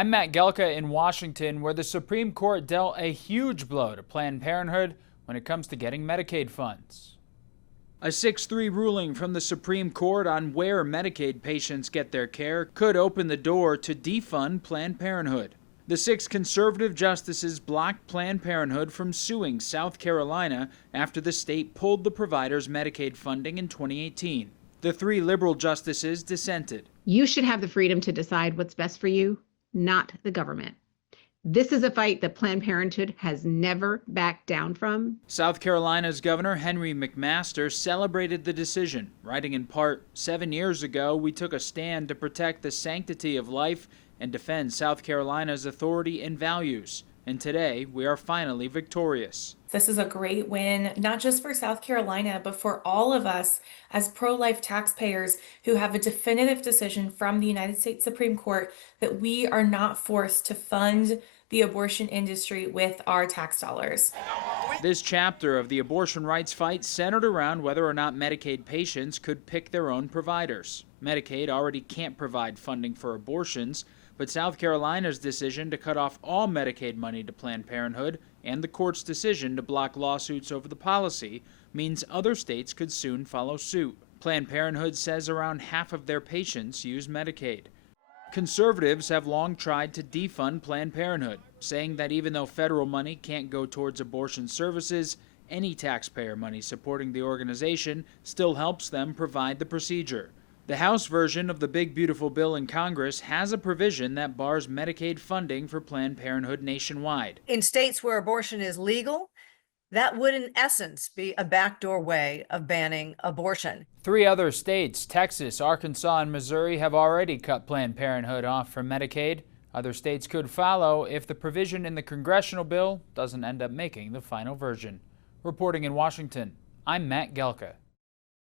I'm Matt Gelka in Washington, where the Supreme Court dealt a huge blow to Planned Parenthood when it comes to getting Medicaid funds. A 6-3 ruling from the Supreme Court on where Medicaid patients get their care could open the door to defund Planned Parenthood. The 6 conservative justices blocked Planned Parenthood from suing South Carolina after the state pulled the provider's Medicaid funding in 2018. The 3 liberal justices dissented. You should have the freedom to decide what's best for you, not the government. This is a fight that Planned Parenthood has never backed down from. South Carolina's Governor Henry McMaster celebrated the decision, writing in part, 7 years ago we took a stand to protect the sanctity of life and defend South Carolina's authority and values. And today, we are finally victorious. This is a great win, not just for South Carolina, but for all of us as pro-life taxpayers who have a definitive decision from the United States Supreme Court that we are not forced to fund the abortion industry with our tax dollars. This chapter of the abortion rights fight centered around whether or not Medicaid patients could pick their own providers. Medicaid already can't provide funding for abortions, but South Carolina's decision to cut off all Medicaid money to Planned Parenthood and the court's decision to block lawsuits over the policy means other states could soon follow suit. Planned Parenthood says around half of their patients use Medicaid. Conservatives have long tried to defund Planned Parenthood, saying that even though federal money can't go towards abortion services, any taxpayer money supporting the organization still helps them provide the procedure. The House version of the Big Beautiful Bill in Congress has a provision that bars Medicaid funding for Planned Parenthood nationwide. In states where abortion is legal, that would in essence be a backdoor way of banning abortion. 3 other states, Texas, Arkansas, and Missouri, have already cut Planned Parenthood off from Medicaid. Other states could follow if the provision in the congressional bill doesn't end up making the final version. Reporting in Washington, I'm Matt Gelka.